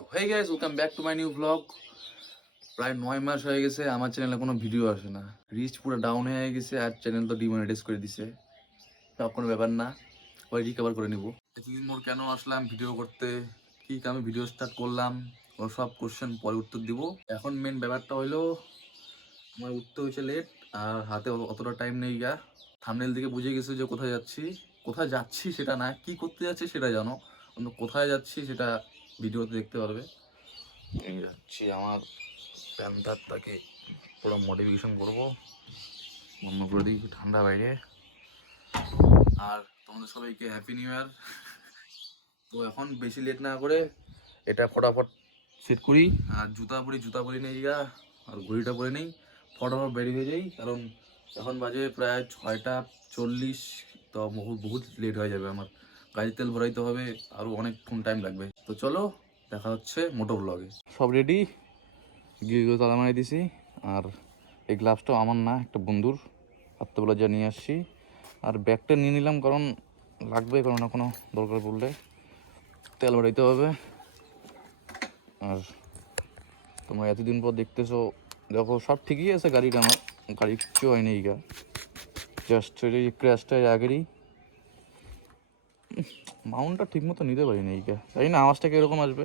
তো hey guys, welcome back to my new vlog. প্রায় 9 মাস হয়ে গেছে আমার চ্যানেলে কোনো ভিডিও আসে না। রিচ পুরো ডাউন হয়ে গেছে আর চ্যানেল তো ডিমনিটাইজ করে দিছে। সব কোনো ব্যাপার না, ওই রিকভার করে নিব। এতদিন মোর কেন আসলাম ভিডিও করতে, কি কারণে ভিডিও স্টার্ট করলাম, ও সব কোশ্চেন পরে উত্তর দিব। এখন মেন ব্যাপারটা হলো আমার উঠতে হয়েছে লেট আর হাতে অতটা টাইম নেই গা। থাম্বনেল দিকে বুঝে গেছে যে কোথায় যাচ্ছি সেটা না, কি করতে যাচ্ছি সেটা জানো, কিন্তু কোথায় যাচ্ছি সেটা ভিডিওতে দেখতে পারবে। আমি যাচ্ছি আমার প্যান্থারটাকে পুরো মডিফিকেশন করবো, বন্ধ করে দিই, ঠান্ডা বাইরে। আর তোমাদের সবাইকে হ্যাপি নিউ ইয়ার। তো এখন বেশি লেট না করে এটা ফটাফট সেট করি আর জুতা পরি নেই গা, আর ঘড়িটা পরে নেই, ফটাফট বেরিয়ে হয়ে যাই। কারণ এখন বাজে প্রায় 6:40, তো বহুত লেট হয়ে যাবে আমার। গাড়ির তেল ভরাইতে হবে, আরও অনেকক্ষণ টাইম লাগবে। তো চলো দেখা হচ্ছে মোটো ব্লগে। সব রেডি, গিয়ে তালা মারি দিছি। আর এই গ্লাভসটাও আমার না, একটা বন্ধুর, রাত্রেবেলা যা নিয়ে আসছি। আর ব্যাগটা নিয়ে নিলাম কারণ লাগবে কোনো না কোনো দরকার পড়লে, তেল ভরাইতে হবে। আর তোমরা এতদিন পর দেখতেছো, দেখো সব ঠিকই আছে গাড়িটা, আমার গাড়ি কিচ্ছু হয়নি। গা জাস্ট এই ক্র্যাশটা আগেরই, মাউন্টটা ঠিক মতো নিতে পারিনি। এইটা জানি না আওয়াজটা কীরকম আসবে,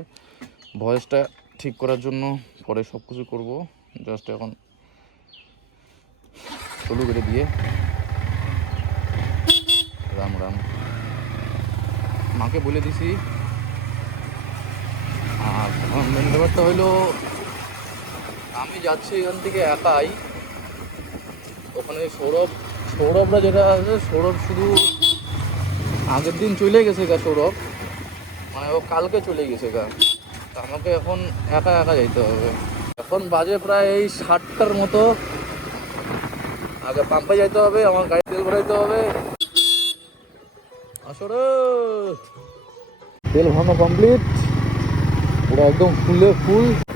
ভয়েসটা ঠিক করার জন্য পরে সব কিছু করবো। জাস্ট এখন চালু করে দিয়ে রাম রাম মাকে বলে দিছি। আর মেন ব্যাপারটা হইলো আমি যাচ্ছি এখান থেকে একাই। ওখানে সৌরভরা যেটা আছে, সৌরভ শুধু আগের দিন চলে গেছে গা। সৌরভ মানে ও কালকে চলে গেছে গা। আমাকে এখন একা যাইতে হবে। এখন বাজে প্রায় এই 7টার মতো। আগে পাম্পে যাইতে হবে, আমার গাড়ি তেল ভরাইতে হবে। আসলে তেল ভরানো কমপ্লিট, পুরো একদম ফুল।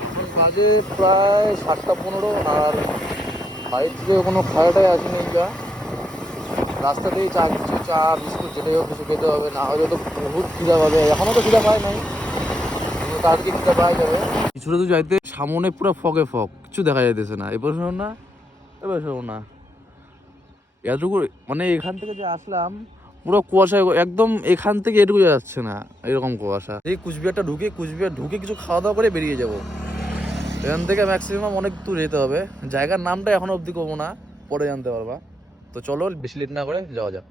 এখন বাজে প্রায় 7:15। আর বাড়ির থেকে কোনো খাওয়াটাই আসেনি যা, রাস্তাতেই চা বিস্কুট যেটাই হোক কিছু খেতে হবে, না হলে তো বহুত খিদা পাবে। এখনও তো খিদা পায় নাই, কালকে খিদা পাওয়া যাবে। কিছুটা তো যাইতে সামনে পুরো ফগে ফগ, কিছু দেখা যাইতেছে না। এবার শোনো না এতটুকু, মানে এখান থেকে যে আসলাম পুরো কুয়াশা, একদম এখান থেকে এটুকু যাচ্ছে না, এরকম কুয়াশা। এই কুচবিহারটা ঢুকে কিছু খাওয়া দাওয়া করে বেরিয়ে যাব। এখান থেকে ম্যাক্সিমাম অনেক দূর যেতে হবে। জায়গার নামটা এখনো অবধি করবো না, পরে জানতে পারবা। তো চলো বেশি লেট না করে যাওয়া যাক।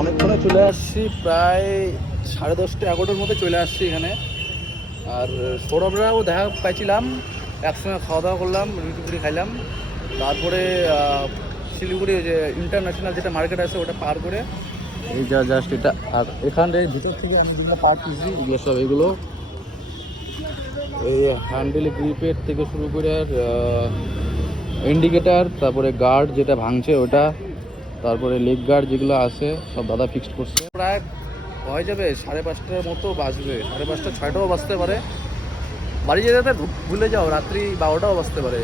অনেকক্ষণে চলে আসছি, প্রায় 10:30 11টার মধ্যে চলে আসছি এখানে। আর সৌরভরাও দেখা পাইছিলাম, একসঙ্গে খাওয়া দাওয়া করলাম, রুটি খাইলাম। তারপরে শিলিগুড়ি যে ইন্টারন্যাশনাল যেটা মার্কেট আছে ওটা পার করে এই জাস্ট এটা। আর এখানে ভিতর থেকে আমি যেগুলো পার্ট কিনছি এগুলো সব, এগুলো এই হ্যান্ডেল গ্রিপের থেকে শুরু করে আর ইন্ডিকেটার, তারপরে গার্ড যেটা ভাঙছে ওটা, তারপরে লেগ গার্ড যেগুলো আছে সব দাদা ফিক্সড করছে। প্রায় হয়ে যাবে 5:30টার মতো বাজবে, 5:30 6টাও বাজতে পারে। বাড়ি যেতে ভুলে যাও, রাত্রি 12টাও বাজতে পারে।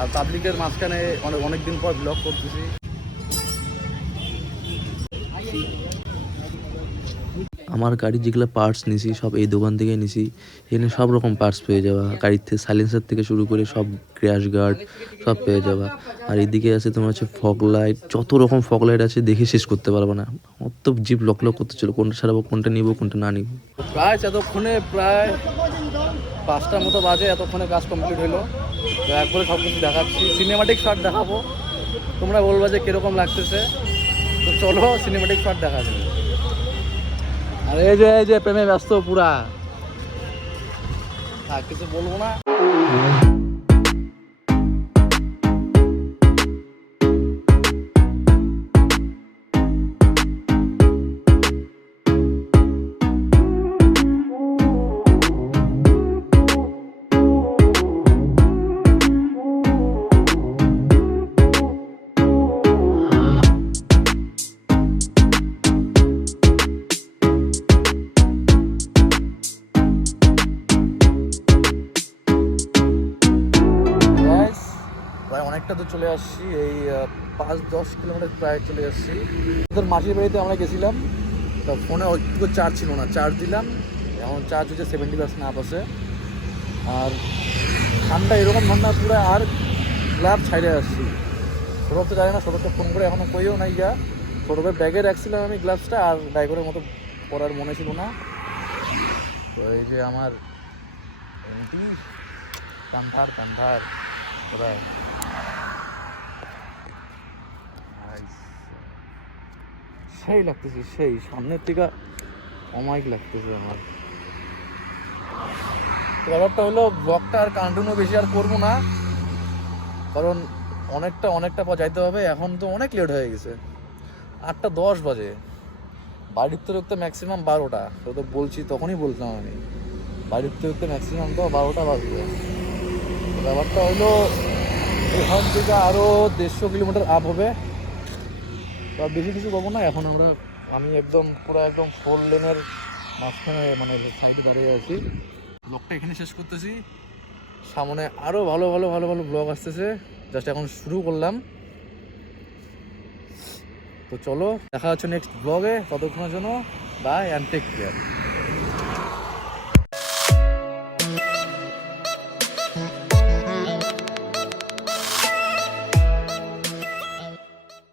আর পাবলিকের মাঝখানে অনেক দিন পর ব্লগ করতেছি। আমার গাড়ির যেগুলো পার্টস নিছি সব এই দোকান থেকে নিছি। এখানে সব রকম পার্টস পেয়ে যাওয়া, গাড়ির থেকে সাইলেন্সার থেকে শুরু করে সব, ক্র্যাশ গার্ড সব পেয়ে যাওয়া। আর এদিকে আছে তোমার হচ্ছে ফগ লাইট, যত রকম ফগ লাইট আছে দেখে শেষ করতে পারবো না। অত জিপ লক করতে ছিল, কোনটা ছাড়াবো, কোনটা নিবো, কোনটা না নিবো। প্রায় এতক্ষণে প্রায় 5টার মতো বাজে, এতক্ষণে কাজ কমপ্লিট হলো। তো একবারে সব কিছু দেখাচ্ছি, সিনেমাটিক শট দেখাবো, তোমরা বলবা যে কীরকম লাগতেছে। তো চলো সিনেমাটিক শট দেখা যাবে। আর এই যে প্রেমে ব্যস্ত পুরা, আর কিছু বলবো না। অনেকটা দূর চলে আসছি, এই 5-10 কিলোমিটার প্রায় চলে আসছি। তোদের মাসির বাড়িতে আমরা গেছিলাম, তা ফোনে একটু চার্জ ছিল না, চার্জ দিলাম, এখন চার্জ হচ্ছে 70% আপ আছে। আর ঠান্ডা, এরকম ঠান্ডা পুরো, আর গ্লাভ ছাইড়ে আসছি। সৌরভ তো জানে না, সৌরভকে ফোন করে এখনও কইও নাই গা। সৌরভের ব্যাগে রাখছিলাম আমি গ্লাভসটা, আর ড্রাইভারের মতো পরার মনে ছিল না। তো এই যে আমার এমটি কান্ধার ওরা সেই লাগতেছে, সেই সামনের থেকে অমাইক লাগতেছে আমার। তো ব্যাপারটা হলো, ব্লগটা আর কন্টিনিউ বেশি আর করবো না, কারণ অনেকটা পর যাইতে হবে। এখন তো অনেক লেট হয়ে গেছে, 8:10 বাজে। বাড়ির তো ঢুকতে ম্যাক্সিমাম 12টা, তো বলছি, তখনই বলতাম আমি বাড়ির তো ঢুকতে ম্যাক্সিমাম তো 12টা বাজবে। তো ব্যাপারটা হলো, এখান থেকে আরও 150 কিলোমিটার আপ হবে। তো আর বেশি কিছু পাবো না এখন। আমি একদম পুরো একদম 4 লেনের মাঝখানে, মানে সাইডে দাঁড়িয়ে আছি। ব্লগটা এখানে শেষ করতেছি, সামনে আরও ভালো ব্লগ আসতেছে, জাস্ট এখন শুরু করলাম। তো চলো, দেখা হচ্ছে নেক্সট ব্লগে, ততক্ষণের জন্য বাই অ্যান্ড টেক কেয়ার।